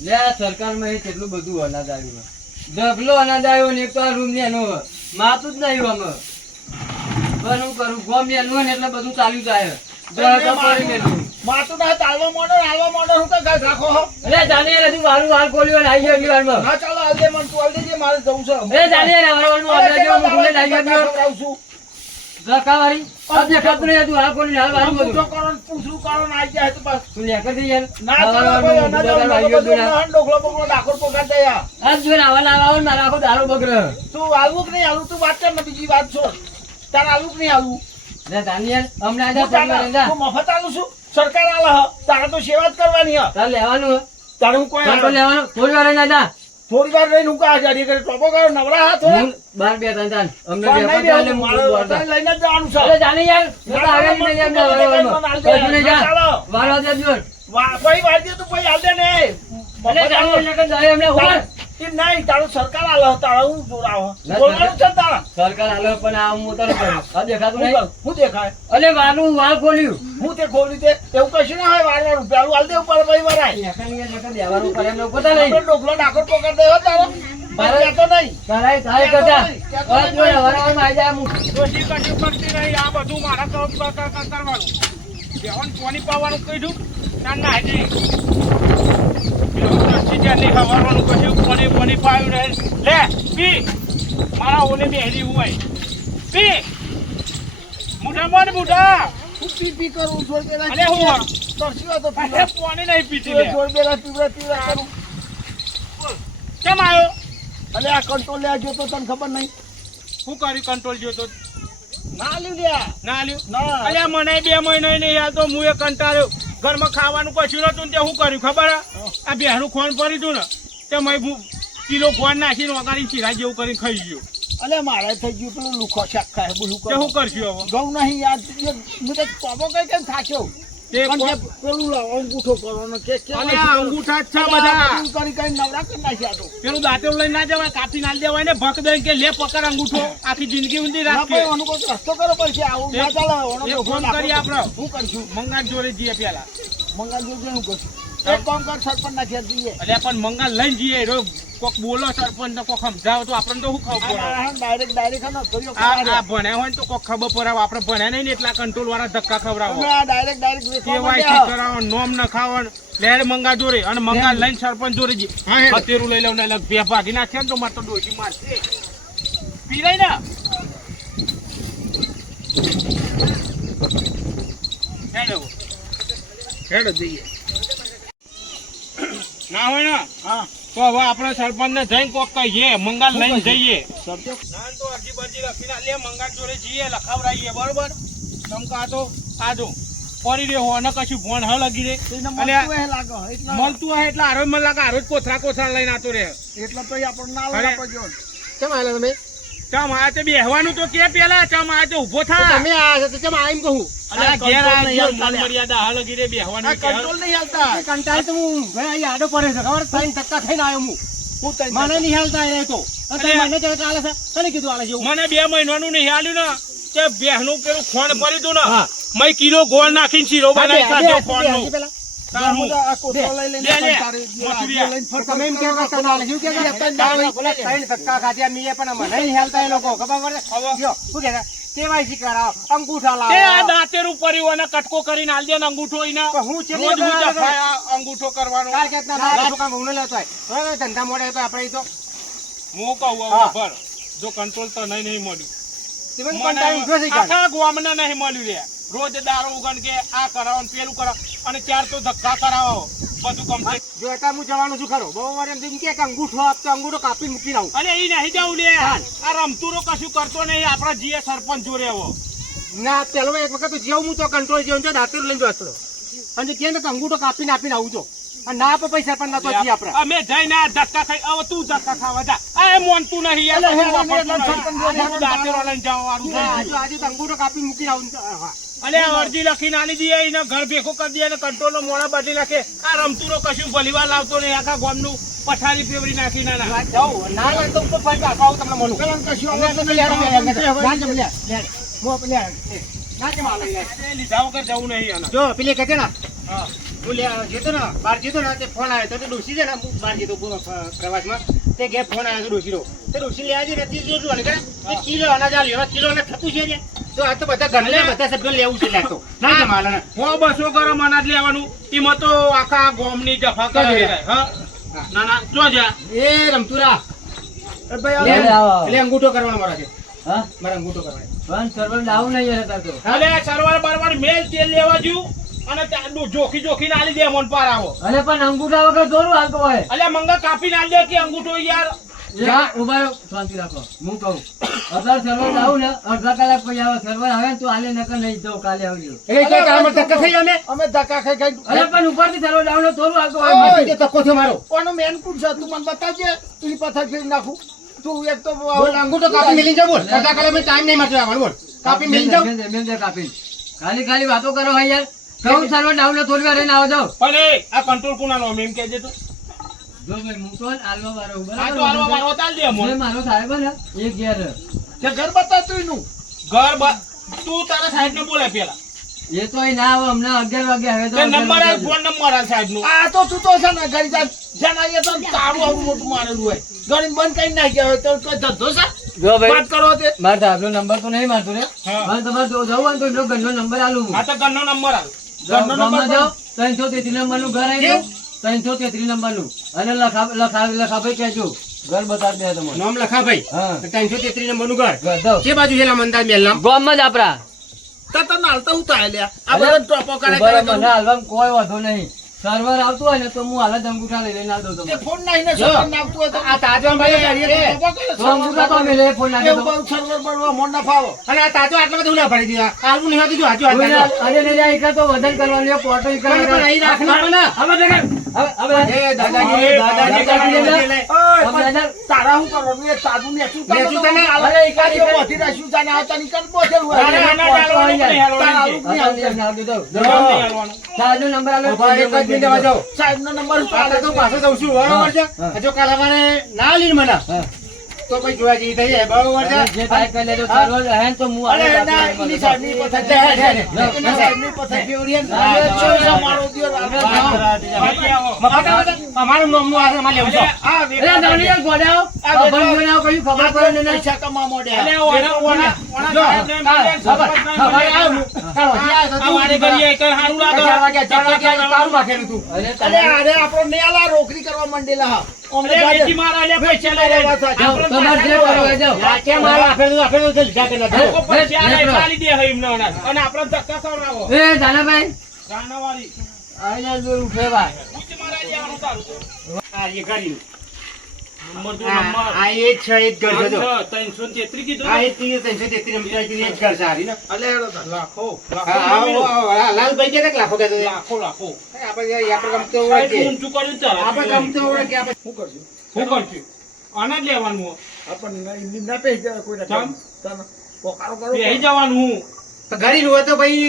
લે સરકારમાં કેટલું બધું અનાજ આવ્યું ડબલો અનાજ આવ્યો ને એક તો આ રૂમ ને એનો માતું જ નહીં અમે શું કરું ગોમ એનું ને એટલે બધું ચાલ્યું જાય માતું ના ચાલવા મોડો હું કઈ ગાય રાખો હો અરે જાને યાર હજુ વારું વાર ખોલ્યું અને આવી ગયો એટલી વારમાં ના ચાલો હાલ દે મને તું હાલ દેજે મારે જવું છે અરે જાને યાર વારવાનું આપણે જો હું ખોલે આવી ગયો ખવડાવું છું રકાવારી આ દેખાતું નહીં તું હાલ ખોલી હાલ વારું બધું કરો પૂછરું કરો ના આવી જાય તો બસ તું લે કરી યાર ના ચાલો ભાઈ ડોકલો બોકલો ડાકોર પોકાર દે યાર આજ જો આવા આવો મારા આખો દારો બગર તું હાલવું કે નહીં હાલવું તું વાત કર ને બીજી વાત છોડ તાર હાલવું કે નહીં હાલવું લે જાનિયર અમને આજા પરિવાર જા હું મફત આલું છું સરકાર આલે હ તારે તો સેવા જ કરવાની હ તાર લેવાનું તારે હું કોઈ તાર લેવાનું થોડી વાર ના જા થોડી વાર રહીને હું કા જાડી કરે ટોપો કરો નવરા હા થોડા બાર બે ત્રણ જાન અમને પણ બે નહીં પચાસ દેવું, મારે વતન લઈને જ જવાનું છે અરે જાને યાર તો આવે નહીં એમ વારવાનું કઈ જા ચાલો. વારવા દેજો કોઈ વાર દે તું કોઈ હાલ દે ને અરે જાને લગન જાય એમને ઉભા એમ નહીં તારું સરકાર આલે હ તારે હું જોડાવ બોલવાનું છે ને તારા સરકાર આલો પણ આ હું તો કરું આ દેખાતું નહીં હું દેખાય અલે વારું વાળ ખોલ્યું હું તે ખોલી દે એવું કશું ના હોય વારવાનું પેલું હાલ દે ઉપર ભાઈ વરાય લેખન દેવાનું પર એમને પતા નહીં આપણે ડોકલો ડાકોર પકડ દે હો તારો મારે તો નહીં તારાય તારે કરતા આ જો વારવામાં આવી જાય હું દોષી કશું કરતી નહીં આ બધું મારા કરવાનું બેહોન કોની પાવાનું કીધું ના ના હજી નહીં ખવાનું કશું કોની પાયું રહે લે પી મારા ઓલે બેહરી હોય પી મુઢા મુઢા હું પી કરું જોર પેલા અરે હું તરસ્યો તો અરે પાણી નહીં પીતી લે જોર પેલા પીવડા કરું કેમ આવ્યો અને આ કંટ્રોલ લે જો તો તને ખબર નહીં શું કર્યું કંટ્રોલ જોતો ના લ્યું લ્યા ના લ્યું ના અલ્યા મને 2 મહિના નહીં યાર તો હું એ કંટાળ્યો ઘરમાં ખાવાનું કશું નતું ને તે શું કર્યું ખબર આ બેહનું ખોન પડી હતું ને તે મેં કિલો ખોન નાખીને વગાડી ચીરા જેવું કરીને ખાઈ ગયો અલે મારે થઈ ગયું પેલું લુખો શાક ખાય બોલું તે શું કરશું હવે ઘઉં નહીં યાદ હું તો ટોપો કઈ કેમ થાક્યો તે પણ જે પેલું લાવો અંગૂઠો કરવાનો કે અલ્યા અંગૂઠા જ છે બધા કરી કઈ નવરા કરી નાખ્યા તો પેલું દાંતેલું લઈને ના જવાય કાપી ના દેવાય ને ભક દઈ કે લે પકડ અંગૂઠો આખી જિંદગી ઊંધી ના રાખે ભાઈ અનુકૂળ રસ્તો કરો પડશે આવું ના ચાલે એક ફોન કરી આપણે હું કરશું મંગાર જોડે જઈએ પેલા મંગાલ જોજે હું કરશું એક કામ કર સરપંચ ના ઘેર જઈએ અલ્યા પણ મંગાર લઈને જઈએ કોક બોલો સરપંચ ને કોક સમજાવો તો આપણને તો શું ખબર પડે ડાયરેક્ટ હા કર્યો આ ભણ્યા હોય ને તો કોક ખબર પડે આપણે ભણ્યા નહીં ને એટલા કંટ્રોલ વાળા ધક્કા ખવડાવો ડાયરેક્ટ કેવાયસી કરાવો નોમ ન ખાવો લેડ મંગા જોડે અને મંગા લઈને સરપંચ જોડે જી હતેરું લઈ લઉં ને લગ બે ભાગી નાખે ને તો મારે તો ડોશી મારશે પી લઈ ને હેડો જઈએ ના હોય ને હા તો હવે આપણે સરપંચ ને જઈને કોક કહીએ મંગાલ લઈને જઈએ સમજો ના તો અરજી બરજી લખીને લે મંગાલ જોડે જઈએ લખાવડાવીએ બરોબર તમકા તો આજો પડી રહ્યો અને કશું ભણ હ લગી રે મળતું હોય એટલે આરો મને લાગે આરો જ કોથરા લઈને આતો રે એટલે તો આપણને ના લાગે પડ્યો કેમ આલે તમે ચમ આ તે બેહવાનું તો કે પેલા ચમ આ તો ઊભો થા તમે આ તો કેમ આઈમ કહું અલ્યા ઘેર આ ઘેર મન મર્યાદા હ લગી રે બેહવાનું કે કંટ્રોલ નહીં હાલતા કંટાળ તો હું ભાઈ આડો પડે છે ખબર 3 ટકા થઈને આવ્યો હું હું તને મને નહીં હાલતા એ તો અને મને તો ચાલે છે તને કીધું આલે જેવું મને 2 મહિનાનું નહીં હાલ્યું ને તે બેહનું પેલું ખોણ પડી દઉં ને મય કિલો ગોળ નાખીને શીરો બનાવી ખાધો ખોણનું તાર હું આ કોથળો લઈ લઈને લે, લે. તારે મથુરિયા. લઈને ફરતા તમે એમ કેવો કે તને આલે જેવું કે બોલે 3 ટકા ખાધ્યા મીએ પણ મને નહીં હાલતા એ લોકો ખબર પડે જો શું કે કેવાયસી કરાવ અંગૂઠા લાવો તે આ દાંતેરું પડ્યું અને કટકો કરીને આલ દે ને અંગૂઠો ઈને હું છે રોજ હું દફાય આ અંગૂઠો કરવાનો તાર કેટલા ના કામ હું લેતો હોય હવે ધંધા મોડે તો આપણે તો હું કહું હવે ખબર જો કંટ્રોલ તો નહીં મળ્યું તમે કંટાળી ઉઠો છે આખા ગામને નહીં મળ્યું લે રોજ દારો ઉગન કે આ કરાવો ને પેલું કરાવો અને ચાર તો ધક્કા કરાવો બધું કમ્પ્લીટ જો એટલે હું જવાનું છું ખરો બહુ વાર એમ કે અંગૂઠો આપતો અંગૂઠો કાપી મૂકી આવું અરે એ નહીં જવું લે આ રમતુરો કશું કરતો નહીં આપણા જીએ સરપંચ જોડે આવો ના પેલો એક વખત જેવું હું તો કંટ્રોલ જેવું છે દાંતર લઈને જતો અને કે અંગૂઠો કાપીને આપીને આવું છો અને ના આપે પૈસા પણ નતો જી આપણે અમે જઈને આ ધક્કા ખાઈ હવે તું ધક્કા ખાવા જા આ મોનતું નહીં યાર દાંતેરો લઈને જવા વાળું આજે તો અંગૂઠો કાપી મૂકી આવું અલે અરજી લખીને આલી દઈએ એને ઘર ભેગો કરી દઈએ અને કંટ્રોલ નો મોડા બાંધી નાખે આ રમતુરો કશું ભલીવાર લાવતો નહીં આખા ગામનું પથારી ફેવરી નાખી ના જાઉં ના ના તો ઉપર ફરી આવું તમને મનું લીધા વગર જવું નહીં આના જો પેલી કહે છે ને હા હું જતો ને બહાર જતો ને તે ફોન આવ્યો તો ડોસી છે ને હું બહાર જતો પ્રવાસમાં તે ઘેર ફોન આવ્યો તો ડોસીનો તે ડોસી લેવા જઈ નથી જોયું અને તે કિલો અનાજ આવ્યો કિલો અનાજ થતું છે તો આ તો બધા ઘરના બધા સભ્યો લેવું છે લાગતો ના જમાલે ને 200 ગ્રામ અનાજ લેવાનું એમાં તો આખા ગામની જફા કરે હા ના ના જો જા એ રમતુરા લે આવો. એટલે અંગૂઠો કરવાનો મારા છે હા મારા અંગૂઠો કરવાનો પણ સર્વર ડાઉન નહીં હે તાર તો અલે સરવાર બરવાર મેલ તેલ લેવા જ્યું અને ત્યાં જોખી જોખીને આલી દે મન પાર આવો અરે પણ અંગૂઠા વગર દોરું હાલતો હોય અલે મંગા કાપીને આલી દે કે અંગૂઠો યાર જા ઉભા રહો, શાંતિ રાખો હું કહું અત્યારે સર્વર ડાઉન ને અડધા કલાક પછી આવે સર્વર આવે ને તો હાલે નકર નહીં જાઉં કાલે આવજો એટલે કઈ કામ ધક્કા થઈ અમે અમે ધક્કા ખાઈ ખાઈ અરે પણ ઉપરથી સર્વર ડાઉન ને દોરું હાલતો ઓય. હોય તો ધક્કો થયો મારો કોનો મેન કુડ છે તું મને બતાવજે તું પથ્થર ફેરી નાખું તું એક તો બોલ અંગૂઠો કાપી મેલી જાવ બોલ અડધા કલાક મેં ટાઈમ નહીં મળતો આવવાનો બોલ કાપી મેલી જાવ કાપી ખાલી વાતો કરો હોય યાર કહું સર્વર ડાઉન ને થોડી વાર રહીને આવો જાઓ પણ એ આ કંટ્રોલ કોનાનો એમ કહેજે તું જો ભાઈ હું તો હાલવા વાળો હું, આ તો હાલવા મારો તાલ દે જે મન મારો સાહેબ ને એ ઘેર તે ઘર બતાવ તું એનું તું તારા સાહેબ ને બોલે પેલા એ તો અહીં ના આવે હમણાં 11 વાગે આવે તો તે નંબર આલ ફોન નંબર આલ સાહેબ નું આ તો તું તો છે ને ઘરી જા જણાઈએ તો તારું આવું મોટું મારેલું હોય ઘણી બંધ કરી નાખ્યા હોય તો કોઈ ધંધો છે જો ભાઈ વાત કરો તે મારા સાહેબનો નંબર તો નહીં મારતો રે હા. પણ તમારે જો જવું હોય ને તો એનો ઘરનો નંબર આલું હું આ તો ઘરનો નંબર આલ ઘરનો ગામમાં નંબર જાઓ 333 નંબરનું ઘર આવી જાઓ 333 નંબરનું અને લખાભાઈ કહેજો ઘર બતાવી દે તમને નામ લખા ભાઈ હા 333 નંબરનું ઘર ઘર દો જે બાજુ છે મંદાર મેલ નામ ગામમાં જ આપડા તને હાલતા હું થાય લ્યા આ બધા ટોપો કરે ઉભા રહો, કરે મને હાલવામાં કોઈ વાંધો નહીં સર્વર આવતું હોય ને તો હું હાલ જ અંગૂઠા લઈને આલ દઉં તે તમને ફોન નહીં ને સર્વર નાખતું હોય તો આ તાજો ભાઈ ટોપો કરે તો અંગૂઠા તો મેલે ફોન નાખી દો એવું સર્વર બળવા મોન ના ફાવો અને આ તાજો આટલા બધા ના પડી દીધા આલવું નહીં હતું જો હાજુ કોઈ ના, હાજુ અરે નહીં જાય એટલે તો વજન કરવાનું છે, પોટો ઈ પણ કરવાનો. અહીં રાખના પણ હવે દેખાય. હવે એ દાદાજી દાદાજી. ઓય, પણ તારા હું કરવાનું એ તારું ને શું નેચું તને અરે એકાદીઓ બધી રાખ્યું જાને આવતા નીકળ બોધેલ હોય અરે, આના ડાલવાનું નહીં હાલવાનું છે. સાહેબનો નંબર આલો. ઉભા એક જ મિનિટ આવા જાઓ સાહેબનો નંબર આ તો પાછો જઉં છું બરાબર છે હા. જો કાલે મને ના લીન મને હા. તો પછી જોવા જઈ થઈ જાય બરાબર છે જે થાય કરી લેજો. સર્વર હે ને તો હું અરે હાલે જ ના આપી એની દઉં. સાહેબની પથારી એની સાહેબની પથારી ઓરિયન હા, છો છે મારો દિયોર અમારું નામનું આ અમારે લેવું છે આ અરે નાનીયા ગોડાઓ, આ ભાઈઓને આવું કશું ખબર પડે નહીં. પૈસા કમા મોડે અલે ઓના સાહેબને મળે, સરપંચને મળે. આ વારે ઘડીએ એક હારું લાગે. તારું રાખેલું તું અરે અરે તમે- અરે આપણો નેલા રોકડી કરવા માંડેલા હા અમને અલે ગાજર. વેચી મારા, અલે પૈસા લઈ લે. તમારે જે કરવું હોય જાઓ. આ કેમ મારે આપેલું છે લીધા કરી નાખો. લોકો પૈસા આલે, ચાલી દે હે એમને અનાજ. અને આપણે ધક્કા ખવડાવો. એ દાનાભાઈ જાનવારી. આઈને જોયું ફેવા. ઉચ્ચ મારા લેવાનું તારું. આ એ ઘડી નંબર તો આ નંબર. આ એ જ છે એ જ ઘર છે જો 333 કીધું આ ને? એ 333 નંબર એ જ ઘર છે હારી ને અલે હેડો તાર. લાખો હા, હા, લાલભાઈ કે લાખો કહેતો હતો. લાખો આપણે ગમતો હોય સાહેબ કે ઊંચું કર્યું ને તારા. આપણે ગમતો હોય કે આપણે શું કરશું શું કરશું? અનાજ લેવાનું હો. આપણને નહીં ના પેજ કોઈ ના ચાલ. તને પોકારો કરો બેહી જવાનું હું. ઘડી હોય તો ભાઈ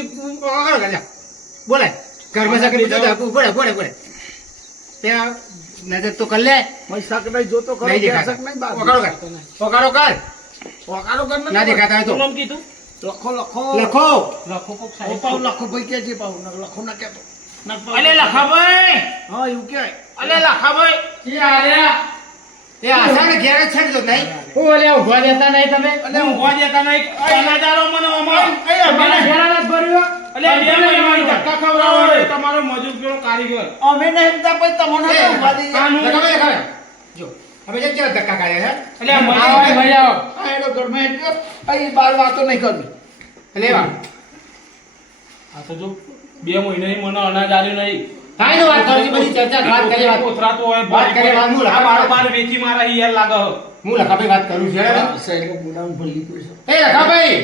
બોલાય ઘરમાં સાકર બીજો બોલે ત્યાં નજર તો કર લે મય શાક નહીં જોતો કરો નહીં શાક દેખાતા નહીં બાપ પોકારો કર પોકારો કર ના દેખાતા હોય તો શું નામ કીધું? લખો લખો લખો લખો કોક ઓ સાહેબ. પાઉ લખો ભાઈ કે છે પાઉ લખો ના કેતો અલે લખાભાઈ, હા એવું કે અલે લખાભાઈ. એ આશા ને ઘેર જ છે ને તો નહીં હું ઓલે ઊભા રહેતા નહીં તમે? અલે ઊંઘવા દેતા નહીં. અનાજ આલો મને આમાં. મારા ઘેરાના જ ભર્યું. અલે બે મહિનાની ધક્કા ખવડાવો એ તમારો મજૂર પેલો કારીગર. અમે નહીં હેમતા પછી તમને તો ઉભા દઈએ કાનું. લખાવે જો હવે જે કેવા ધક્કા કાઢ્યા અલે આવો મજૂર. ભાઈ આવો. આ એનો ઘરમાં એટલો અહીં બાર વાતો નહીં કરવી છે લેવા આ તો જો 2 મહિનાથી મને અનાજ આલ્યું નહીં. કાંઈ નો વાત કરી બધી ચર્ચા વાત કરી વાત કોથરા તો હોય, વાત કરે, વાત હું આ બાર બાર વેચી મારા ઈ યાર લાગે હે. હું લખાભાઈ વાત કરું છું હેડો. સાહેબ બોલાવું ભલી કોઈ છે એ લખાભાઈ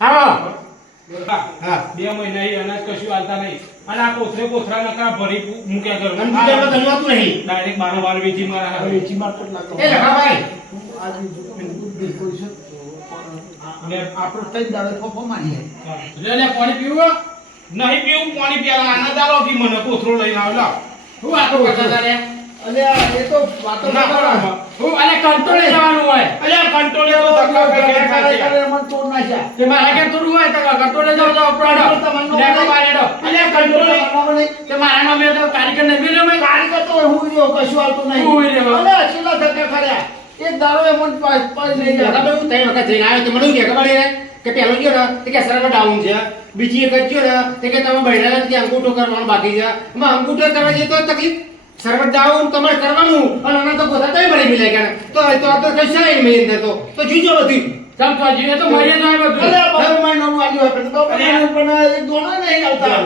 આવો હા 2 મહિનાથી અનાજ કશું આલતા નહીં. અને આ કોથરા નકરા ભરી મૂક્યા કરો. અને બીજામાં ધનવાતું નહીં ડાયરેક્ટ બારોબાર વેચી મારા હારે. વેચી મારતો જ લાગતો એ લખાભાઈ આજે દૂધ કોઈ છે લે, આપણો તઈ દાડે ફોફો મારીએ લે પાણી પીવું? નહીં પીવું પાણી પીવા આનંદ આલો કે મને કોથરો લઈને આવ લાવ. હું વાતો કરતા હતા રે? અલે એ તો વાતો ના ના કરો. કરો હું અને કંટ્રોલે જવાનું હોય. અલે કંટ્રોલે તો ધક્કા ખાઈ ખાઈ ખાઈ. મને તોડ નાખ્યા તે મારા ઘેર થોડું હોય તો કંટ્રોલે જાવ તો આપણો તમને લેકો બારેડો. અલે કંટ્રોલ કરવાનો નહીં. તે મારા નામે તો કારીગર નહીં મેલ્યો મેં. કારીગર તો હું રહ્યો, કશું આવતું નહીં. હું રહ્યો. અલે, છેલ્લા ધક્કા ખર્યા. એક દાડો એ મને પાસ લઈ જાય. ખબર હું 3 વખત જઈને આવ્યો તો મને શું કહે ખબર છે કે પેલો ગયો ને તે કે સર્વર ડાઉન છે, બીજી એક ગયો ને તે કે તમે બૈરાને કે અંગૂઠો કરવાનો બાકી છે. એમાં અંગૂઠો કરવા જઈએ તો તકલીફ, સર્વર ડાઉન તમારે કરવાનું અને આના તો ગોથા તોય ભરી મિલાય કે તો આ તો કઈ છે નહીં અંદર તો જીજો બધી ચાલ તો જીવે તો મરી જાય બધું. અલે, બાબુ મારી નોનું આલ્યું આપણે તો પણ એક દોણો નહીં આવતા.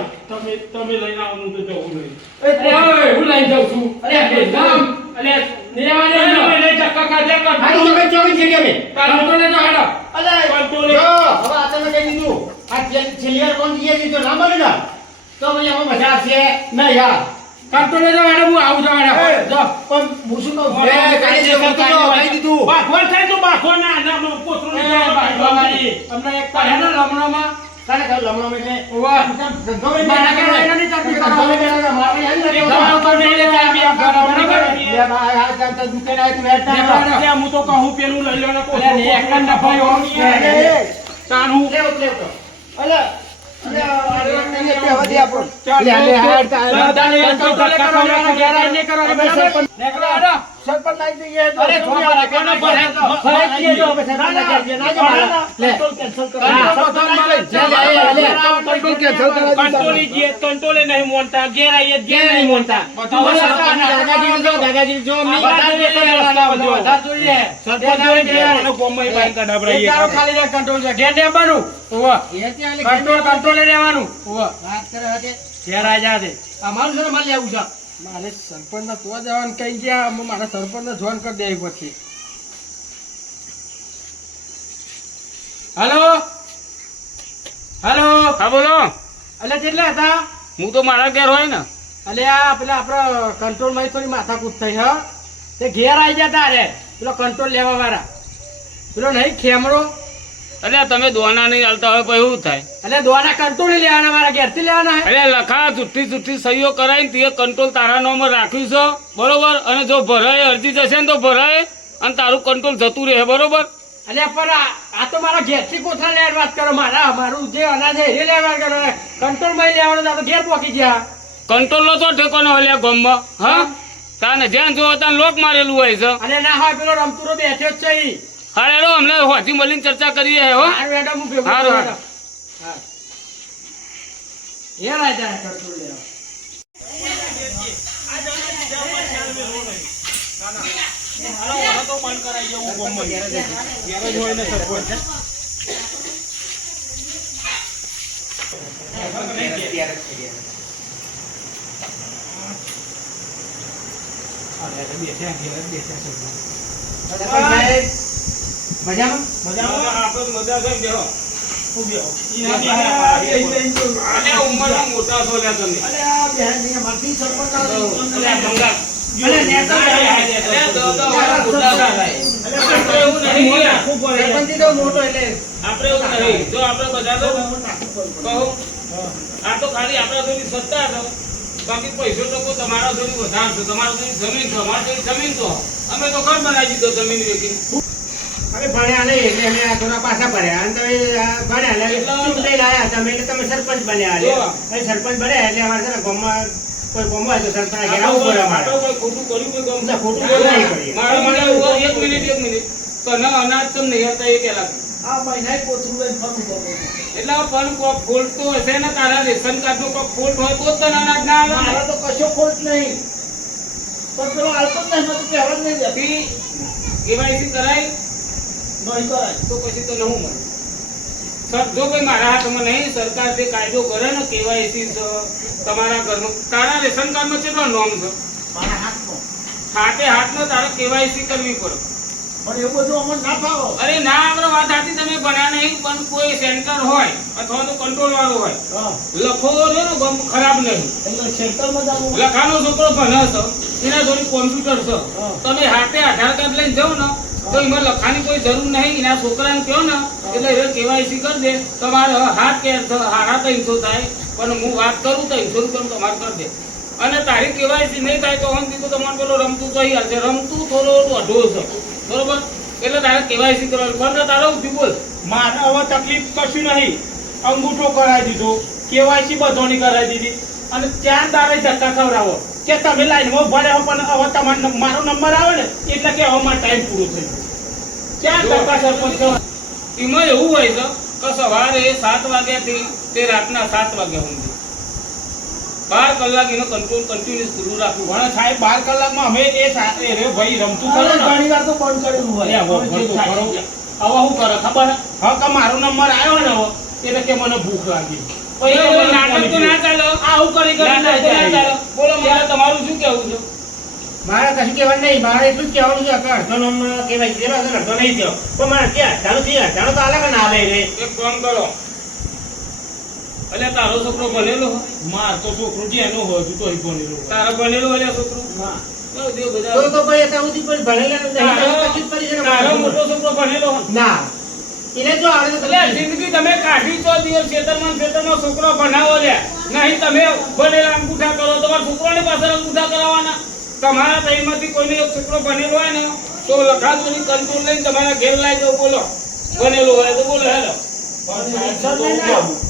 તમે લઈને આવવાનું તો જવું નહીં. એ ઓય, હું લઈને જાઉં છું. અરે, નામ, અલે, નિરાવાને લઈને ચક્કા ખાધે કર. હારી જગ્યાએ ચોકી છે કે અમે કંટ્રોલે તો હાલો. અલે, કંટ્રોલે. જો હવે આ તમે કહી દીધું આ છેલ્લી વાર કોણ જીએ છે તો ના બોલે ને તો પછી આમાં મજા આવશે ના યાર કંટ્રોલે તો હાલો, હું આવું છું હાલો. જો. પણ હું શું કહું છું? એ કાઈ છે કહી દીધું બાખોર થાય તો બાખોર ના ના પોતરું ને બાખોરવાળી. અમને એક પડે ને લમણામાં. કાને કહું લમણો મેં કે વાહ. ધંધો મેં મારા ઘરે આવીને નહીં ચાલતું ધંધો મેં બેઠા મારે આવી એક ધંધો કરી લઈને ચાલ બી આપવાનો, બરાબર? બે ભાઈ આ ચાલતા દુકાન આવી તો બેઠા હતા. ત્યાં હું તો કહું પેલું લઈ લો ને અલે, ને એક જ નફો એવો નહીં. તારું લેવો લેવો અલે, અહીંયા કહેવા દે આપણો. લે લે હાડતા બધાને કંટ્રોલે કરવાના, ઘેર આવીને કરવાના, બરાબર? નીકળો, હાલો. સરપંચ લાવી દઈએ તો અરે, શું છોકરા, કરે? કોને ભરે? ફરજ છે જો અમે સરપંચ ના કરીએ, ના જો મારા. લે. કંટ્રોલ cancel કરો. હા, સરપંચ લાવી દઈએ. કંટ્રોલ cancel કરાવી દીધા. કંટ્રોલે જઈએ, કંટ્રોલે નહીં મોનતા, ઘેર આવીએ, ઘેર નહીં મોનતા. બધું દાદાજી જો દાદાજી જો અમને વધારે જોઈએ, વધારે જોઈએ. સરપંચ જોડે ઘેર અને ગોમમાં ય બાઈને કઢાવડાવીએ. એક દાડો ખાલી જાય કંટ્રોલ છે ઘેર ને આવવાનું. ઓવા. કંટ્રોલે રહેવાનું. ઓવા. વાત કરે હતે ઘેર આ જા દે. અમારું સર માલ લેવું છે મારે સરપંચ ને તો જવાનું કઈ ગયા મારા સરપંચ ને જોઈન કરી દે પછી. હાલો હાલો હા બોલો. એટલે કેટલા હતા? હું તો મારા ઘેર હોય ને. એટલે આ પેલા આપડે કંટ્રોલ માં થોડી માથાકૂટ થઈ હા તે ઘેર આવી જતા રે પેલો કંટ્રોલ લેવા વાળા પેલો નહીં ખેમડો એટલે તમે દોના નહીં હાલતા હોય પછી શું થાય? એટલે દોના કંટ્રોલ લેવાના મારા ઘેર થી લેવાના હે એટલે લખા જુઠ્ઠી સહીઓ કરાવીને તે કંટ્રોલ તારા નામે રાખ્યું છે, બરોબર? અને જો ભરાય અરજી જશે ને તો ભરાય અને તારું કંટ્રોલ જતું રહે, બરોબર? એટલે પણ આ તો મારા ઘેર થી કોથળા લેવાની વાત કરો મારું જે અનાજ છે એ લેવા કરો કંટ્રોલ માં લેવાનું આ તો ઘેર પહોંચી ગયા. કંટ્રોલ નો તો ઠેકો ન હોય ગામમાં. હા, તાને જ્યાં જો ત્યાં લોક મારેલું હોય છે. અને ના હોય પેલો રમતુરો બેઠો જ છે ઈ. હારે રો અમને હોથી મળીને ચર્ચા કરીએ હે, હો. હારું બેટા હું ભેગો હારું, કરું હારું. બેટા. હા. ઘેર આવી જાય કંટ્રોલ લેવા. મજામાં ઉંમરમાં મોટા છો લ્યા તમે. અલે, આ બહેન નહીં, અમારથી સરપંચ આવે. અલ્યા ભંગાર. અલે, નેતા જાય. અલ્યા દોડો વાળા મોટા થાય. આપણે એવું નહીં. સરપંચી તો મોટો એટલે આપણે એવું નહીં. જો આપણે બધા તો કહું, આ તો ખાલી આપણા જોડી સત્તા છે, બાકી પૈસો તો કોઈ તમારા જોડી વધારે છે, તમારા જોડી જમીન છે, અમારા જોડી જમીન તો અમે તો ઘર બનાવી દીધો જમીન વેચીને. અમે ભણ્યા નહીં એટલે અમે આ થોડા પાછા ભર્યા અને તમે આ ભણ્યા એટલે ચૂંટણી લાયા તમે એટલે તમે સરપંચ બન્યા એટલે પછી સરપંચ બન્યા એટલે અમારે છે ને ગામમાં કોઈ ગામ હોય તો સરપંચ ઘેર આવવું પડે અમારે આપણે કોઈ ખોટું કર્યું કોઈ ગમ- ના, ખોટું કોઈ નહીં કરીએ. મારા માટે એક મિનિટ તને અનાજ તો નહીં હતા એ પેલા આ મહિનાએ કોથળું લઈને ફરવું પડે. એટલે આ પણ કોક ફોલ્ટ તો હશે ને તારા રેશન કાર્ડ નો કોક ફોલ્ટ હોય તો જ તને અનાજ ના આવે ને. મારા તો કશો ખોટ નહીં. પણ પેલો હાલતો જ નહીં, મને તો કહેવા જ નહીં દેતો. બી KYC કરાય નહીં કરાય. તો પછી તો નવું મળે. સર જો ભાઈ મારા હાથમાં નહીં, સરકાર જે કાયદો કરે ને KYC તમારા ઘરનું તારા રેશન કાર્ડમાં કેટલો નોમ છે? મારા હાથમાં. હાથે હાથમાં તારે KYC કરવી પડે. પણ એવું બધું અમને ના ફાવો. અરે ના, આપણે વાત સાચી, તમે ભણ્યા નહીં પણ કોઈ સેન્ટર હોય અથવા તો કંટ્રોલ વાળો હોય, હા. લખો છે ને ગમ ખરાબ નહીં. એટલે સેન્ટરમાં જવું. લખાનો છોકરો ભણે છે, એના જોડે કોમ્પ્યુટર છે, હા. તમે હાથે આધાર કાર્ડ લઈને જાઓ ને તો એમાં લખવાની કોઈ જરૂર નહીં. એના છોકરાને કહો ને એટલે એ KYC કરી દે. તમારે હાથ કે હારા 300 થાય પણ હું વાત કરું તો 300 રૂપિયા તમારે કરી દે. અને તારી KYC નહીં થાય તો હું કીધું તમારે પેલો રમતું તો અહીંયા છે, રમતું થોડો અઢો છે, બરોબર? એટલે તારે KYC કરવાનું પણ તારે ઉભી બોલ. મારે હવે તકલીફ કશું નહીં, અંગૂઠો કરાવી દીધો, કેવાયસી બધોની કરાવી દીધી અને 4 દાડે ધક્કા ખવડાવો કે તમે લાઈનમાં ઉભા રહો પણ હવે તમારો મારો નંબર આવે ને એટલે કે હવે મારો ટાઈમ પૂરો થઈ ગયો 4 ધક્કા સરપંચ એમાં એવું હોય છે કે સવારે 7 વાગ્યાથી તે રાતના 7 વાગ્યા સુધી 12 કલાક એનો કંટ્રોલ કન્ટિન્યુઅસ પૂરું રાખવું પણ સાહેબ 12 કલાકમાં અમે એ રે ભાઈ રમતું કરો ને ઘણી વાર તો બંધ કરેલું હોય હવે શું કરે ખબર હવે કે મારો નંબર આવ્યો ને હવે એટલે કે મને ભૂખ લાગી નાટક તો ના ચાલો આવું કરી ના ચાલો બોલો મારે તમારું શું કહેવું છે મારે કશું કહેવાનું નહીં, મારે એટલું જ કહેવાનું છે કે અડધો નંબર કહેવાય છે, અડધો નહીં થયો પણ મારે ત્યાં ચાલુ થઈ ચાલો તો અલગ ના લે રે. એક કામ કરો એટલે તારો છોકરો ભણેલો માર તો છોકરો જે એનો હોય તું તો ભણેલો તારો ભણેલો હોય છોકરો હા તો કોઈ અત્યાર સુધી કોઈ ભણેલા નથી, કશું જ પરિચય તારો મોટો છોકરો ભણેલો ના એને જો આવડે તો એટલે જિંદગી તમે કાઢી તો દિવસ ખેતરમાં છોકરો ભણાવો લે નહીં તમે ભણેલા અંગૂઠા કરો તમારા છોકરાની પાસે અંગૂઠા કરાવવાના તમારા તઈમાંથી કોઈને એક છોકરો ભણેલો હોય ને તો લખાણની કંટ્રોલ લઈને તમારા ઘેર લાવી દો બોલો ભણેલો હોય તો બોલો હેલો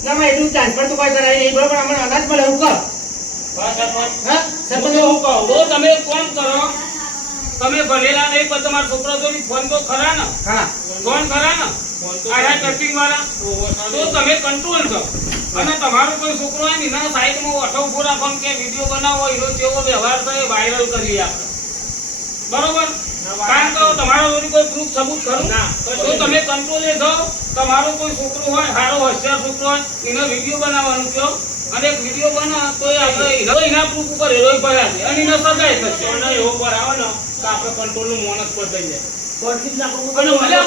ના એટલું ટ્રાન્સફર તો કોઈ કરાય નહીં, બરોબર અમને અનાજ મળે એવું કર. હા સરપંચ હું કહું તો તમે કોમ કરો તમે ભણેલા નહીં પણ તમારા છોકરા તો ફોન તો ખરા ને હા ફોન ખરા ને આયા કટિંગ વાળા તો તમે કંટ્રોલ છો અને તમારો કોઈ છોકરો હોય ને એના સાઈડમાં ઓઠો ઉભો રાખો કે વિડીયો બનાવો એનો જેવો વ્યવહાર છે એ વાયરલ કરી આપણે બરોબર કારણ કે તમારો કોઈ પ્રૂફ સબૂત ખરું તો તમે કંટ્રોલ એ છો તમારો કોઈ છોકરો હોય સારો હોશિયાર છોકરો હોય એનો વિડીયો બનાવવાનું કહો અને એક વિડીયો બના તો આપણે એના પ્રૂફ ઉપર હેરોઈ ભર્યા છે અને એનો સગાઈ થશે અને એવો પર આવે ને તો આપણે કંટ્રોલનું મોનસ પર થઈ જાય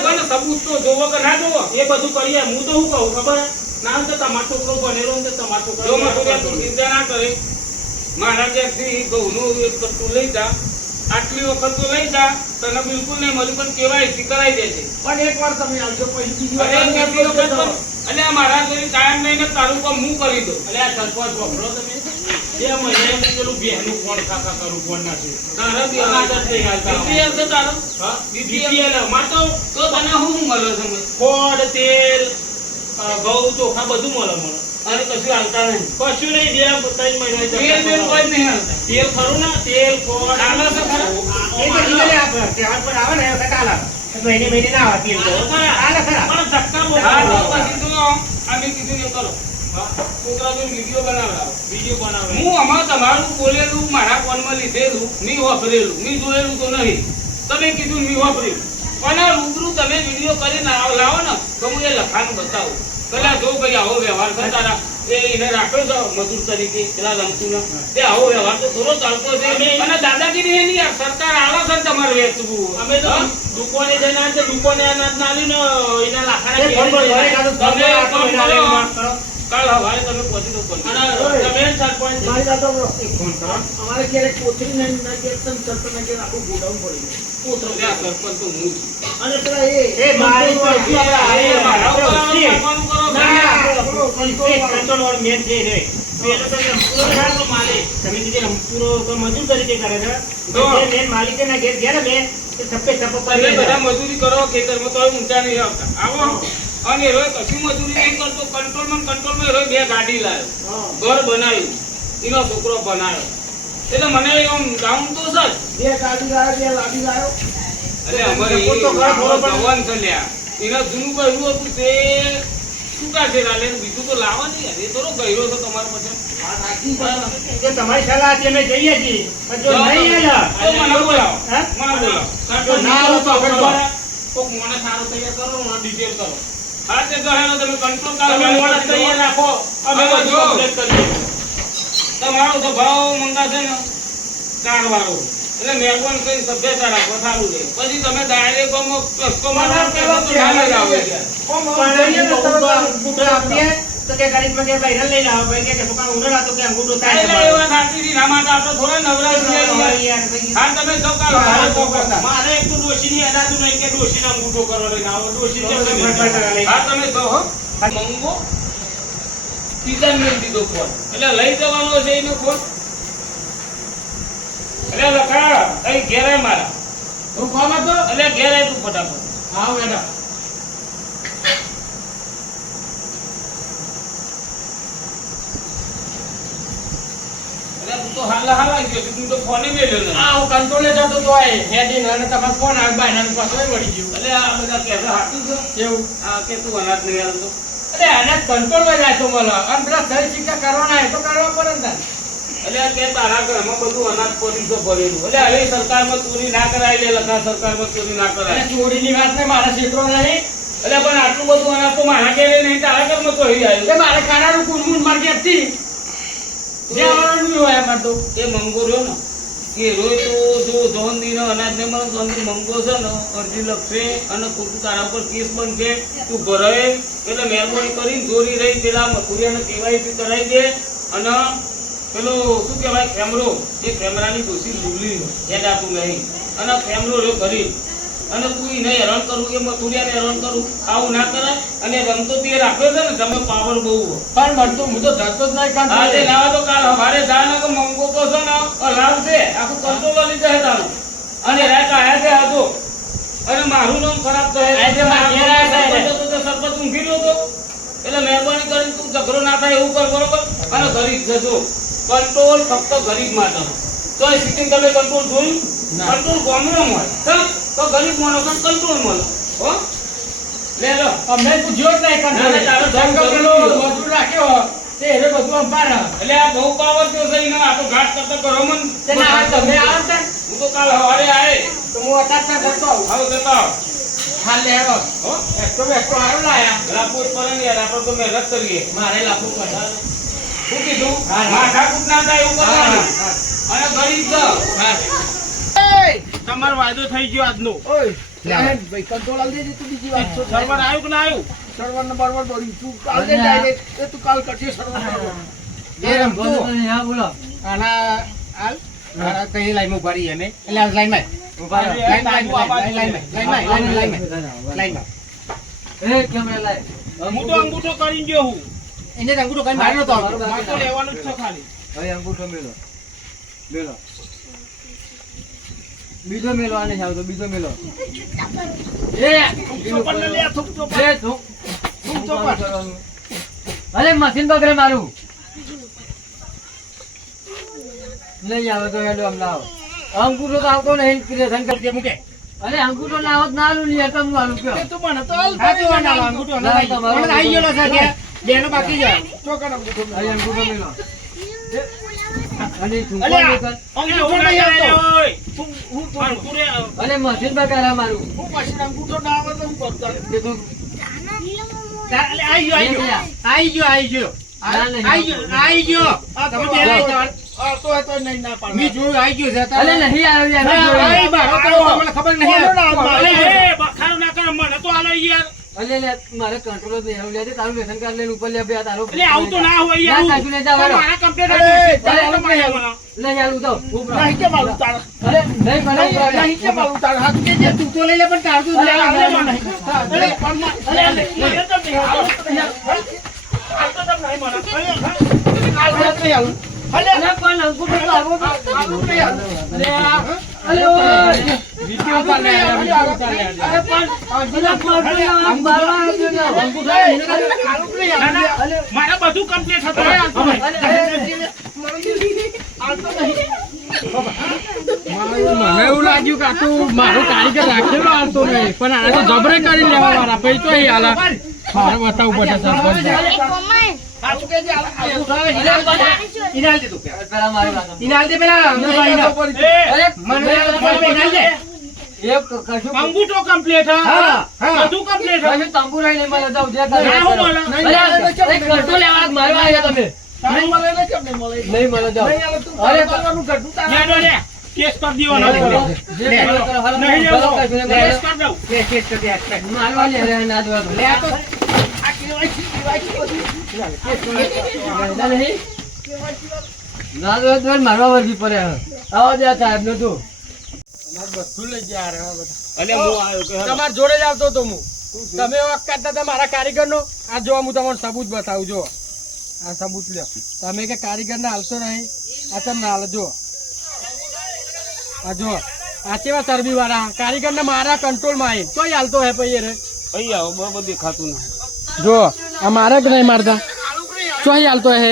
અને સબૂત તો જોવો કે ના જોવો એ બધું કરીએ હું તો શું કહું ખબર ના તો તમારો છોકરો ભણેલો ને તમારો છોકરો ચિંતા ના કરે મારા ત્યાંથી ઘઉંનું એક કટ્ટું લઈ જા આટલી વખત તો લઈ જા તને બિલકુલ નહીં મળ્યું પણ કેવાયસી કરાવી દેજે પણ એકવાર તમે આવજો પછી બીજી વાર અરે બીજી વખત પણ એટલે મારા જોઈ ટાઈમ લઈને તારું કામ હું કરી દઉં એટલે આ સરપંચ વખરો તમે 2 મહિને પેલું બેહનું ફોન કાકા કરું ફોન નાખ્યું તારા બી આદત નહીં હાલતા બીજી છે તારો હા બીજી એટલે માં તો તને શું મળે છે ફોડ તેલ ઘઉં ચોખા બધું મળે અને કશું હાલતા નહીં કશું નહીં 2-3 મહિના તેલ બેલ કોઈ નહીં હાલતા તેલ ખરું ને તેલ ફોડ આલા છે ખરા એ તો જીલે આપણે તહેવાર પર આવે ને એ કટાલા મહિને મહિને ના આવે તેલ તો આલા ખરા પણ ધક્કા બહુ પછી તો અમે કીધું ને કરો છોકરાનો વિડીયો બનાવડાવો હું આમાં તમારું બોલેલું મારા ફોનમાં લીધેલું નહીં વાપરેલું નહીં જોયેલું તો નહીં તમે કીધું નહીં વાપરેલું પણ રૂબરૂ તમે વિડીયો કરીને લાવો ને તો હું એ લખાણ બતાવું પેલા જો ભાઈ આવો વ્યવહાર છે તારા એને રાખ્યો છે મજૂર તરીકે પેલા રમતું તે આવો વ્યવહાર તો થોડો ચાલતો છે અને દાદાગીરી એની યાર સરકાર આવે છે તમારે વેચવું અમે તો દુકાને જઈને દુકાને અનાજ નાલી ને એના લાખાડા કાલ હવારે તમે પહોંચી દો અને તમે સરપંચ મારી વાત સાંભળો. એક ફોન કરો. અમારે ક્યારેક કોથળી નહીં ના કે તમ સરપંચ કે આખું ગોડાઉન પડી ગયું. કોથળો ત્યાં સરપંચ તો હું છું. અને પેલા એ મારી તો એ મારા ઉપર કરવાનું કરો ના કંટ્રોલ ઓર મેન છે રે પેલો તો રમપુરો ના માલિક તમે જે રમપુરો તો મજૂર તરીકે કરે છે તો જે મેન માલિક ના ઘેર ગયા ને બે સપ્પે સપ્પે તમે બધા મજૂરી કરો ખેતરમાં તોય ઊંચા નહીં આવતા આવો અને રોય કશું મજૂરી નહીં કરતો કંટ્રોલમાં રોય 2 ગાડી લાવ્યો ઘર બનાવ્યું એનો છોકરો બનાવ્યો એટલે મને એમ ડાઉન તો સર 2 ગાડી લાવ્યો 2 લાડી લાવ્યો. અરે અમારે ભગવાન છે લ્યા એના જૂનું ગયું હતું તે શું છે લાલે બીજું તો લાવવા નહીં યાર એ થોડો ગયો તો તમારા પછી વાત સાચી છે. જો તમારી સલાહ છે અમે જઈએ છીએ પણ જો નહીં આયા તો મને બોલાવો હે? મને બોલાવો તો ના આવો તો આપણે બહાર. કોક મને સારો તૈયાર કરો ને ડિટેલ કરો હા તે ગહેનો તમે કંટ્રોલ કરો તમે મને તૈયાર રાખો અમે જો તમારો સ્વભાવ મંગાશે ને કારવારો એટલે મહેરબાન કરી સભ્યતા રાખો સારું છે પછી તમે ડાયરેક્ટ કસ્ટમર આપીએ તો કે ગરીબમાં કે બૈરન લઈને આવો ભાઈ કે દુકાન ઉધર આતો કે અંગૂઠો થાય છે હા તમે જો કાલ મારે એક તો ડોશીની અડાતું નહીં કે ડોશીને અંગૂઠો કરો લઈને આવો ડોશી હા તમે જો હો મંગો સીઝન મેં દીધો ફોન એટલે લઈ જવાનો છે એનો ફોન એટલે લખા કઈ ઘેરાય મારા હું કોમ હતો? એટલે ઘેરાય તું ફટાફટ હા મેડમ. તું તો હાલા આવી ગયો તું તો ફોને મેલ્યો ને આ હું કંટ્રોલે જતો તો આય હેડી અને તમારો ફોન આવી બાયના પાછો વળી ગયો એટલે આ બધા કહેતા હાચું છે કેવું આ કે તું અનાજ નહીં હાલતો અરે આને કંટ્રોલ માં જાય તો મળે અને પેલા સહી સિક્કા કરવાના એ તો કરવા પડે ને એટલે આ કે તારા ઘરમાં બધું અનાજ પડી તો ભરેલું એટલે હવે સરકારમાં ચોરી ના કરાય લે લખા સરકારમાં ચોરી ના કરાય અને ચોરીની વાત ને મારા ક્ષેત્રો નહીં એટલે પણ આટલું બધું અનાજ તો મારા ઘેરે નહીં તારા ઘરમાં ચોરી આવ્યું એ મારે ખાનાનું કુલમુન માર્કેટ થી જે આવવાનું હોય અમાર તો એ મંગો રહ્યો ને એ રોજ તો જો ધોંધીનો અનાજ ને મળે ધોંધી મંગો છે ને અરજી લખશે અને ખોટું તારા ઉપર કેસ બનશે તું ભરાય એટલે મહેરબાની કરીને દોરી રહી પેલા મથુરિયાને કેવાયસી કરાવી દે અને પેલો શું કહેવાય કેમેરો એ કેમેરાની દોષી લૂલી એને આપું નહીં અને કેમેરો રહ્યો કરી અને તું એને હેરાન કરવું કે મથુરિયાને હેરાન કરવું આવું ના કરાય અને રમતો તે રાખ્યો છે ને તમે પાવર બહુ પણ મળતો હું તો ધરતો જ નહીં આજે કાંઈ ના તો કાલ હવારે જા ને કે મંગો તો છે ને લાવ છે આખું કંટ્રોલ લીધે છે તારું અને રાત આયા છે આજો અને મારું નામ ખરાબ થાય આજે મારા ઘેર આયા છે. તો સરપંચ ઊંઘી રહ્યો તો એટલે મહેરબાની કરીને તું ઝઘડો ના થાય એવું કર બરોબર અને ગરીબ જજો કંટ્રોલ ફક્ત ગરીબ માટે તો એ સિટિંગ તમે કંટ્રોલ જોયું ના. કંટ્રોલ ગામડો મળે હા? તો ગરીબ માણસો કંટ્રોલ મળે હો લે લો અમે પૂછ્યો જ નહીં ના, ના, તારો કંટ્રોલ ધર્મ પેલો જરૂરી મજૂર રાખ્યો તે એને બધું અંપાર એટલે આ બહુ પાવર થયો છે એનો આટો ઘાટ કરતા કરો મન તે ના તમે આવો ને હું તો કાલ હવારે આયે તો હું અત્યારે કરતો આવું આવો જતા આવો. હાલ લેવો હો એકસો બેસો હારો લાયા લાપોટ પર ને યાર આપણે તો મહેનત કરીએ મારે લાખો પડે શું કીધું હા, હા. માથા કૂટ ના થાય એવું કરવાનું અને ગરીબ છો તમારો વાયદો થઈ ગયો આજનો ઓય ભાઈ કંટ્રોલ આલ દેજે તું બીજી વાત છો સર્વર આવ્યું કે ના આવ્યું સર્વર ને બરોબર દોડી તું કાલ દે ડાયરેક્ટ એ તું કાલ કરજે સર્વર એ રમતું હા બોલો આના હાલ મારા કઈ લાઈનમાં ઉભા રહીએ અમે એટલે આ લાઈનમાં ઉભા રહો. લાઈનમાં એ કેમેરા લાય હું તો અંગૂઠો કરીને ગયો હું એને અંગૂઠો કઈ માર્યો તો મારે તો લેવાનું જ છે ખાલી હવે અંગૂઠો મેલો મેલો બીજો મેલો આને જાવ તો બીજો મેલો ચોપન ને લે થૂક ચોપન એ તું થૂક ચોપન અરે મશીન પકડે મારું નહીં આવે તો હેડો આમ લાવો અંગૂઠો તો આવતો નહીં ક્રિએશન જે મૂકે અરે અંગૂઠો ના આવત ના આલું નહીં તમે આલું કયો એ તું મને તો હાલ હા તો વાના અંગૂઠો ના આવી ગયો છે કે બેનો બાકી છે ચોકન અંગૂઠો મેં. અરે અંગૂઠો મેલો અને ઠુમકો અલ્યા, નીકળ. અંગૂઠો નહીં આવતો. ઓય હું અંકુરે અરે મશીન પકડે મારું હું પછી અંગૂઠો ના આવે તો હું કરતો કે તું એટલે આવી ગયો આવી ગયો આવી ગયો આવી ગયો આ તો તમે પહેલા આવી જાઓ. આ તો તો નહીં ના પાડે મેં જોયું આવી ગયું છે અરે નહીં આવ્યો યાર મેં હા, જોયું. ભાઈ, મારો કરો, તમને ખબર નહીં અરે, એ બખારો ના કર મને તો આલો યાર અલે લે મારે કંટ્રોલ જ નહીં આવું લે તારું વ્યસન કાર્ડ લઈને ઉપર લે બે તારો એટલે આવું તો ના હોય યાર ના, કાઢી નહીં જાવ, તો હેડો. મારા કમ્પ્લેટ અરે, તારે ચાલ, તો ચાલ, મને લઈ આલું તો ઉપરા. નહીં કે મારું તાર અરે નહીં મને ઉપરા લે. નહીં કે મારું તાર હાથ કે જે તું તો લઈ લે પણ તારું તો અરે, લઈ અરે, લે. અરે, અરે, પણ ના- અરે, અરે, મને તો નહીં આવતો. આ તો તમને નહીં મને હાલ હાથ નહીં હાલ. અરે, અરે પણ અંગૂઠો તો આવો તો. હાલ નહીં હાલ. અરે ઓય. વિડીયો ઉતાર લે, વિડીયો ઉતાર લે. અરે પણ અંગૂઠો પકડી આમ મારવા આવ્યો ને. અંગૂઠો અરે, એને કાઢી. હાલ નહીં હાલ. અરે મારા બધું કમ્પ્લીટ હતું અરે હાલ તો નહીં. મને એવું લાગ્યું કે આ તો મારો કારીગર રાખેલો આવતો નહીં પણ આ તો જબરે કરી લેવા વાળા પછી તો એ હાલા મારે બતાવવું પડે સરપંચ સાચું કહેજે, હાલ, અંગૂઠો આવે, ઈને હાલ દે તું. પેલા મારી વાત ઈને હાલ દે પેલા. નહીં આવતો પડી. એ અરે મને ઈને હાલ દે. એક કશું અંગૂઠો કમ્પ્લીટ હા, હા. બધું કમ્પ્લીટ કશું તંબુ નહીં મળે તો જે ના, હું બોલો. અરે કંટ્રોલ લેવા મારવા આવ્યા તમે નહીં મળે ને કેમ નહીં મળે? નહીં મળે જાઓ. નહીં આવે તું અરે કરવાનું ઘરનું તારે. કેસ કરી દેવાનો જે કરો. કરો કરો, હાલો, નહીં ભલો લેવો. કશું નહીં કેસ મળે. કરી દઉં લે, કેસ કરી દે, હાથ કર. મારવા લે, અરે ના જોવા દો. લે, આ તો આ કેવાયસી બધું. ના નહીં. ના જોવા દો, મારવા વર્ગી પડે આવો દે આ સાહેબ નો તું બધું લઈ ગયા રે હવે બધા. એટલે હું આવ્યો કે હેલો. તમારા જોડે જ આવતો હતો હું તમે વાત કરતા હતા મારા કારીગર નો આ જો હું તમને સબૂત બતાવું જો આ સબૂત લ્યો તમે કે કારીગર ને હાલતો નહીં આ તમે ના હાલ જો આ જો આ કેવા ચરબી વાળા કારીગર ને મારા કંટ્રોલ માં આવી તોય હાલતો હે પછી રે અહીં આવો બરોબર દેખાતું નહીં જો આ મારે કે નહીં મારતા ચોય હાલતો હે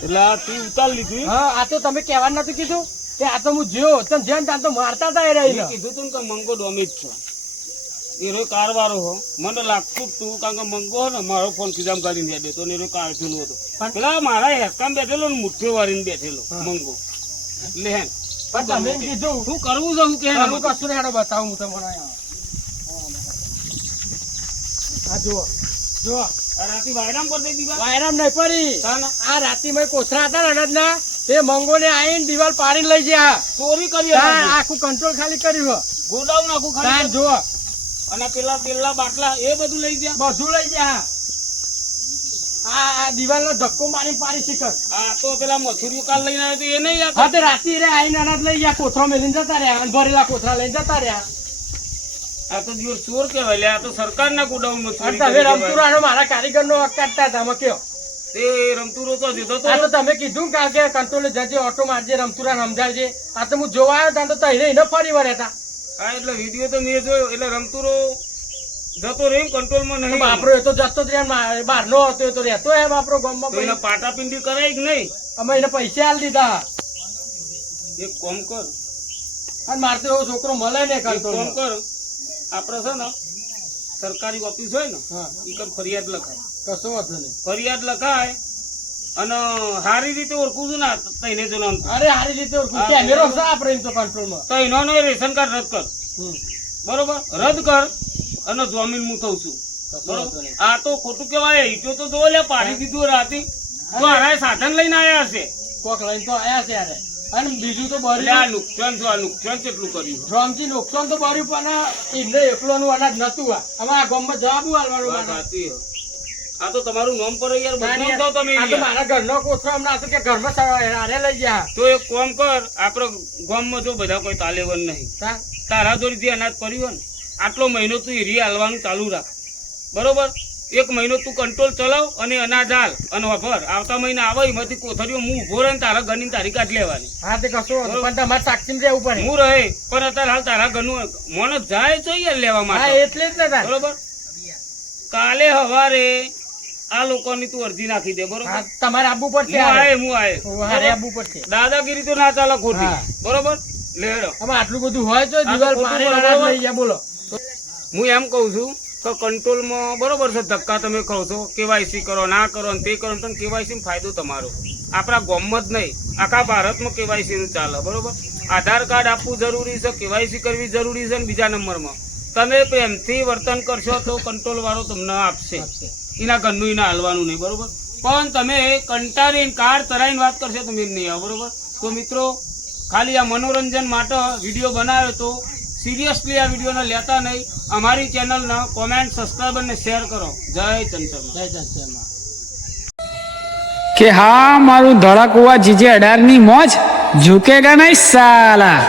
એટલે આ તું ઉતાર લીધું એમ? હા આ તો તમે કહેવાનું નતું કીધું કે આ તો હું જ્યો તને જેમ તાન તો મારતા હતા એ મેં રહીને. કીધું તું ને કે મંગો ડોમિત છે એનો કારવારો હો મને લાગતું જ તું કારણ કે મંગો હો ને મારો ફોન ખીજામ કાઢીને દે તો એનો કાઢેલો હતો પણ- પેલા મારા હેસકામ બેઠેલો ને મુઠ્ઠો વાળીને બેઠેલો હા. મંગો લે હેન પણ તમે એમ કીધું શું કરવું છે હું કે હું કશું નહીં હેડો બતાવું હું તમને આ જુઓ જુઓ રાતી વાયરામ પર દઈ દીધા વાયરામ નહીં પડી તાના? આ રાતીમાં કોથરા હતા ને અનાજના તે મંગોને આવીને દિવાલ પાડીને લઈ ગયા ચોરી કરી તાન હતી. આખું કંટ્રોલ ખાલી કર્યું ગોડાઉન આખું તાન ખાલી જુઓ અને પેલા તેલના બાટલા એ બધું લઈ ગયા બધું લઈ ગયા આ દિવાલનો ધક્કો મારી પાડી શીખર આ તો પેલા મથુરિયું કાલ લઈને આવ્યો તો એ નહીં યાદ હા તે રાતી રે આવીને અનાજ લઈ ગયા કોથરો મેલીને જતા રહ્યા અને ભરેલા કોથરા લઈને જતા રહ્યા આ તો દિવસ ચોર કહેવાય લે આ તો સરકારના ગોડાઉનમાં અને ચોરી તમે કરી કહેવાય. રમતુરાનો મારા કારીગરનો હક કાઢતા હતા અમે કયો તે રમતુરો તો દીધો તો આ તો તમે કીધું કે કે કંટ્રોલ જજે ઓટો મારજે રમતુરા સમજાવજે આ તો હું જોવા આવ્યો તા તો તઈને એને ફરી વળ્યા હતા હા એટલે વિડીયો તો મેં જોયો એટલે રમતુરો જતો રહ્યો કંટ્રોલમાં નહીં બાપરો એ તો જતો જ રહ્યા બહાર નો હતો એ તો રહેતો એમ બાપરો ગામમાં તો એને પાટાપિંડી કરાય કે નહીં અમે એને પૈસા આલી દીધા એક કોમ કર અને મારે તો એવો છોકરો મળે ને એક કોમ કંટ્રોલ કર આપણે છે ને સરકારી ઓફિસ હોય ને હા ઈ કર ફરિયાદ લખાય કશો વાંધો નહીં ફરિયાદ લખાય અને સારી રીતે ઓળખું છું ને તઈને જણાવ અરે સારી રીતે ઓળખું કેમેરો છે આપણે એમ તો કંટ્રોલમાં તઈનો નો રેશન કાર્ડ રદ કર બરોબર રદ કર અને જમીન હું થઉં છું કશો વાંધો નહીં આ તો ખોટું કેવાય ઈટો તો જો લે પાડી દીધું રાતી તો હારાએ સાધન લઈને આયા હશે કોક લઈને તો આયા છે યારે અને બીજું તો એટલે આ બરી નુકસાન જો આ નુકસાન કેટલું કર્યું ડ્રમથી નુકસાન તો બર્યું પણ એમને એકલોનું અનાજ નતું આ અમારા ગામમાં જવાબ આલવાનું વાત મારે. સાચી છે. આ તો તમારું નામ પર યાર ના, બદનામ યાર, થાવ તમે આ તો યાર. મારા ઘરનો કોથળો હમણાં હતું કે ઘરમાં હારે લઈ ગયા તો એક કામ કર આપડે ગામમાં જો બધા કોઈ તાલેવન નહીં તા? તારા જોડીથી અનાજ પડ્યું હોય ને આટલો મહિનો તું એરી હાલવાનું ચાલુ રાખ બરોબર એક મહિનો તું કંટ્રોલ ચલાવ અને અનાજ હાલ અને વફર આવતા મહિના આવે એમાંથી કોથળીઓ હું ઉભો રહે ને તારા ઘરની તારી કાઢ લેવાની હા તે કશું વાંધો પણ તમારે સાક્ષી રહેવું પડે હું રહે પણ અત્યારે હાલ તારા ઘરનું મોણસ જાય છે યાર લેવા હા માટે એટલે જ ને તાર. બરોબર કાલે હવારે આ લોકોની તું અરજી નાખી દે બરોબર હા, તમારે આવવું પડશે હું હારે. આયે હારે આવવું પડશે દાદાગીરી તો ના ચાલે ખોટી હા. બરોબર લેડો આમાં આટલું બધું હોય તો આ તો દિવાલ ખોટું પાણી બરોબર. અનાજ લઈ ગયા બોલો હું એમ કઉ છું કે કંટ્રોલમાં બરોબર છે ધક્કા તમે કહો છો કેવાયસી કરો ના કરો ને તે કરો ને કેવાયસી ફાયદો તમારો આપણા ગામમાં જ નહીં આખા ભારતમાં કેવાયસી નું ચાલે બરોબર આધાર કાર્ડ આપવું જરૂરી છે કેવાયસી કરવી જરૂરી છે અને બીજા નંબરમાં તમે પ્રેમથી વર્તન કરશો તો કંટ્રોલ વાળો તમને આપશે એના ઘરનું એના હાલવાનું નહીં બરોબર પણ તમે કંટાળીને કાર તરાઈને વાત કરશો તો મેં નહીં આવે બરોબર તો મિત્રો ખાલી આ મનોરંજન માટે વિડીયો બનાવ્યો તો સિરિયસલી આ વિડીયોને લેતા નહીં અમારી ચેનલને કોમેન્ટ સબસ્ક્રાઈબ અને શેર કરો જય ચંચલ જય જય કે હા મારું ધડાકુવા જીજે 18 ની મોજ ઝુકેગા નહીં સાલા.